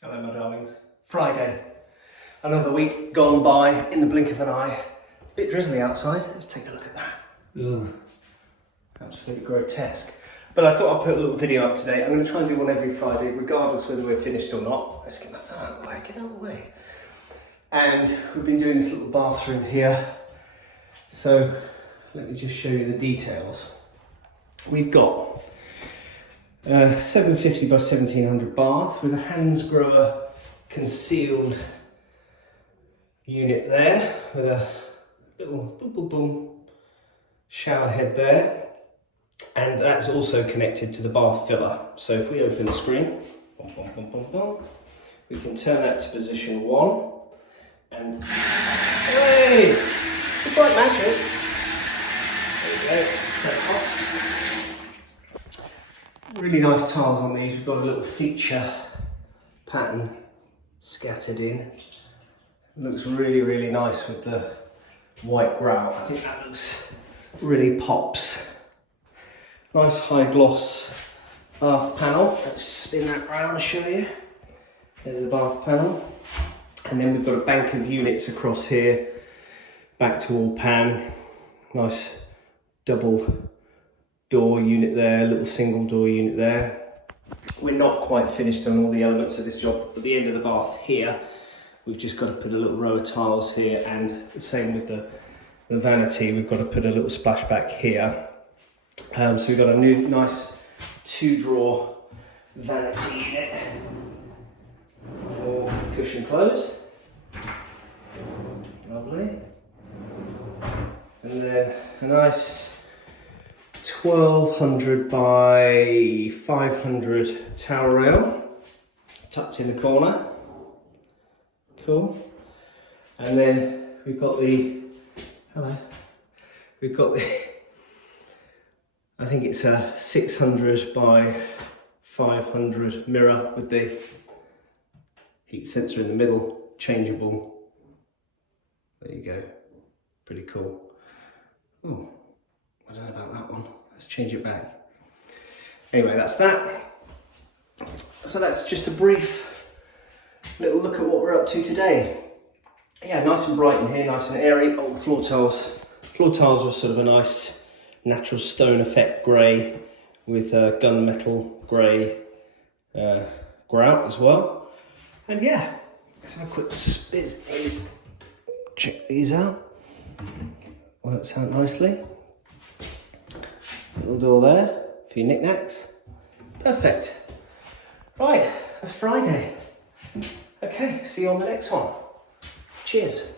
Hello my darlings. Friday. Another week gone by in the blink of an eye. Bit drizzly outside. Let's take a look at that. Ugh. Absolutely grotesque. But I thought I'd put a little video up today. I'm going to try and do one every Friday, regardless whether we're finished or not. Let's get my thumb out of the way. Get out of the way. And we've been doing this little bathroom here. So let me just show you the details. We've got 750 by 1700 bath with a Hansgrohe concealed unit there with a little boom boom boom shower head there, and that's also connected to the bath filler. So if we open the screen, boom, boom, boom, boom, boom, we can turn that to position 1 and hey, it's like magic. There we go. Really nice tiles on these. We've got a little feature pattern scattered in. It looks really, really nice with the white grout. I think that looks really pops. Nice high gloss bath panel. Let's spin that round and show you. There's the bath panel. And then we've got a bank of units across here. Back to all pan. Nice double door unit there, little single door unit there. We're not quite finished on all the elements of this job. At the end of the bath here, we've just got to put a little row of tiles here, and the same with the vanity, we've got to put a little splashback here. So we've got a new nice 2-drawer vanity unit, all cushion closed. Lovely. And then a nice 1200 by 500 towel rail tucked in the corner. Cool. And then we've got the I think it's a 600 by 500 mirror with the heat sensor in the middle, changeable. There you go. Pretty cool. Oh, I don't know about that one. Let's change it back. Anyway, that's that. So that's just a brief little look at what we're up to today. Yeah, nice and bright in here, nice and airy. Oh, the floor tiles. Floor tiles are sort of a nice natural stone effect grey with gunmetal grey grout as well. And yeah, let's have a quick check these out. Works out nicely. Little door there for your knickknacks. Perfect. Right, that's Friday. Okay, see you on the next one. Cheers.